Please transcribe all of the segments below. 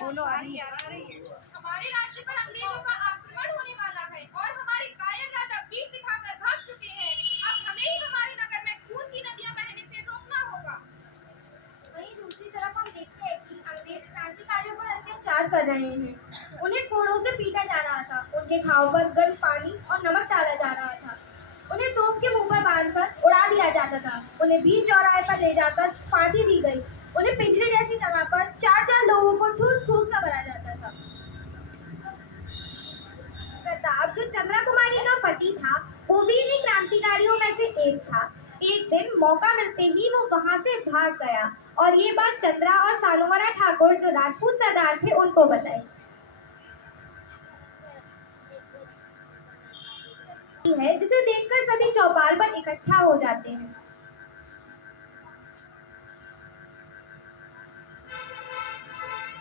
बोलो आ रही है। हमारे राज्य पर अंग्रेजों का आक्रमण होने वाला है और हमारे कायर राजा वीर दिखाकर भाग चुके हैं। अब हमें ही हमारे नगर में खून की नदियां बहने से रोकना होगा। वहीं दूसरी तरफ हम देखते हैं कि अंग्रेज क्रांतिकारियों पर अत्याचार कर रहे हैं। उन्हें कोड़ों से पीटा जा रहा था, उनके घाव पर गर्म पानी और नमक डाला जा रहा था, उन्हें तोप के मुंह पर बांधकर उड़ा दिया जाता था, उन्हें बीच चौराहे पर ले जाकर फांसी दी गई, उन्हें पिंजरे जैसी जगह पर 4-4 लोगों को ठूस ठूस कर भरा जाता था। प्रताप जो चंद्रा कुमारी का पति था, वो भी इन्हीं क्रांतिकारियों में से एक था। एक दिन मौका मिलते ही वो वहां से भाग गया और ये बात चंद्रा और सालुमरा ठाकुर जो राजपूत सरदार थे उनको बताई है, जिसे देखकर सभी चौपाल पर इकट्ठा हो जाते हैं।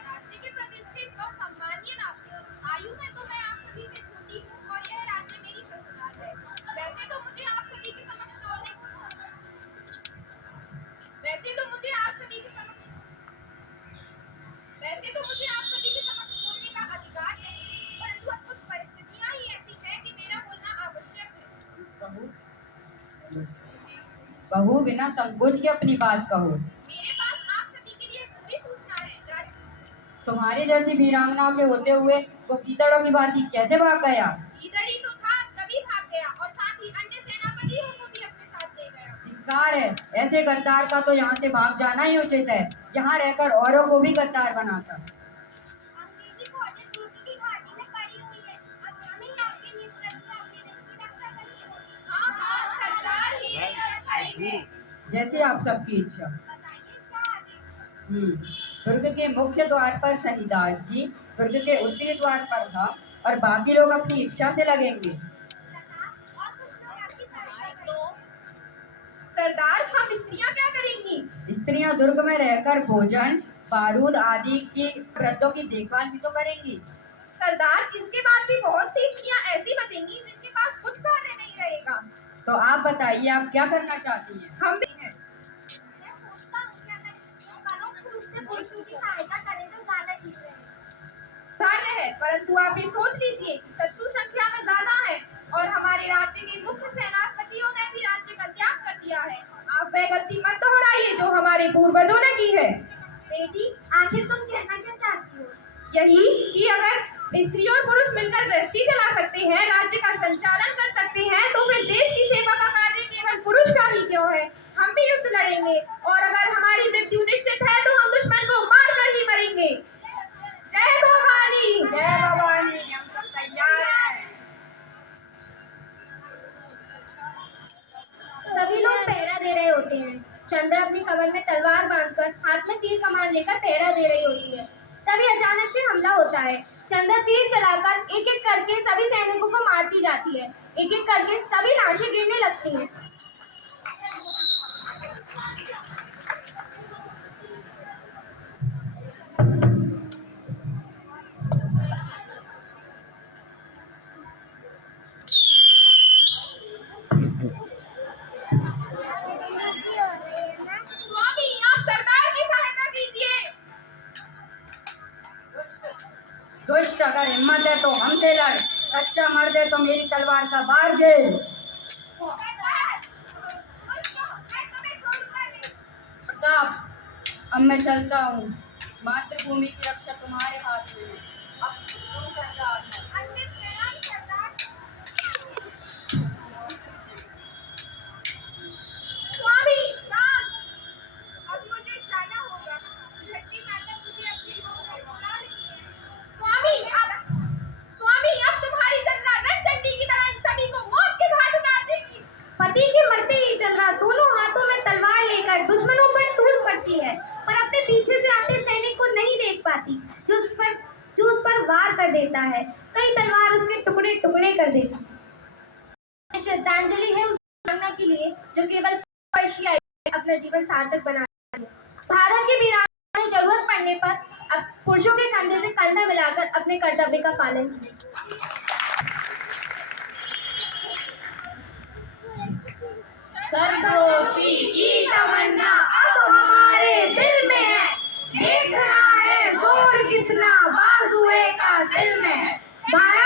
राज्य के प्रतिष्ठित और सम्मानीय नागरिक, आयु में तो मैं आप सभी से छोटी हूँ और यह राज्य मेरी ससुराल है। वैसे तो मुझे आप सभी के समक्ष बोलने का अधिकार नहीं, परंतु अब कुछ परिस्थितियां ही ऐसी हैं कि मेरा बोलना आवश्यक है। बहू बिना संकोच के अपनी बात कहो। मेरे पास आप सभी के लिए पूरी सूचना है। तुम्हारी जैसी वीरांगनाओं के होते हुए वो कीचड़ों की भांति कैसे भाग गया? कीचड़ी तो था तभी भाग गया और साथ ही अन्य सेनापतियों को भी अपने साथ ले गया। धिक्कार है, ऐसे गद्दार का तो यहाँ से भाग जाना ही उचित है। यहाँ रहकर औरों को भी गद्दार बनाता। हाँ, सरदार ही करेंगे। जैसे आप सबकी इच्छा। दुर्ग के मुख्य द्वार पर शहीदास जी, दुर्ग के उत्तरी द्वार पर था और बाकी लोग अपनी इच्छा से लगेंगे। सरदार, हम स्त्रियां क्या करेंगी? स्त्रियां दुर्ग में रहकर भोजन, बारूद आदि की वृद्धों की देखभाल भी तो करेंगी। सरदार, इसके बाद भी बहुत सी स्त्रियां ऐसी बचेंगी जिनके पास कुछ कार्य नहीं रहेगा। तो आप बताइए, आप क्या करना चाहती हैं? हम भी हैं। कार्य है, परंतु आप ये सोच लीजिए कि शत्रु संख्या में ज्यादा है और हमारे राज्य के मुख्य सेनापतियों ने भी राज्य का त्याग कर दिया है। आप वह गलती मत दोहराइए जो हमारे पूर्वजों ने की है। बेटी, आखिर तुम कहना क्या चाहती हो? यही कि अगर स्त्री और पुरुष मिलकर गृहस्थी चला सकते हैं, राज्य का संचालन कर सकते हैं, तो फिर देश की सेवा का कार्य केवल पुरुष का ही क्यों है? हम भी युद्ध लड़ेंगे और अगर हमारी मृत्यु निश्चित है तो हम दुश्मन को मार कर ही मरेंगे। जय भवानी। जय भवानी, हम सब तैयार हैं। सभी लोग पहरा दे रहे होते हैं। चंद्र अपनी कमर में तलवार बांधकर हाथ में तीर कमान लेकर पहरा दे रही होती है। तभी अचानक से हमला होता है। चंद्र तीर चलाकर एक एक करके सभी सैनिकों को मारती जाती है। एक एक करके सभी लाशें गिरने लगती हैं। स्वामी, आप सरदार की सहायता कीजिए। दुष्ट, अगर हिम्मत है तो हमसे लड़, कच्चा मर दे तो मेरी तलवार का बार झेल। प्रताप, अब मैं चलता हूँ। मातृभूमि की रक्षा तुम्हारे हाथ में है। अब तुम सरदार हो। स्वामी, अब मुझे जाना होगा। धरती माता मुझे अपनी गोद में बुला रही है। स्वामी, अब तुम्हारी चंद्रा रणचंडी की तरह इन सभी को मौत के घाट उतार देगी। पति के मरते ही चंद्रा दोनों हाथों में तलवार लेकर दुश्मनों पर टूट पड़ती है, पर अपने पीछे से आते सैनिक को नहीं देख पाती, जो उस पर वार कर देता है। कई तलवार उसके टुकड़े टुकड़े कर देती है। श्रद्धांजलि है उस वीरांगना के लिए जो केवल पर्शिया अपना जीवन सार्थक बना है। भारत की वीरांगना ने जरूरत पड़ने पर अब पुरुषों के कंधे से कंधा मिलाकर अपने कर्तव्य का पालन किया। सरफरोशी की तमन्ना अब हमारे दिल में है, देखना है जोर कितना जितना बाजुए का दिल में है, भारत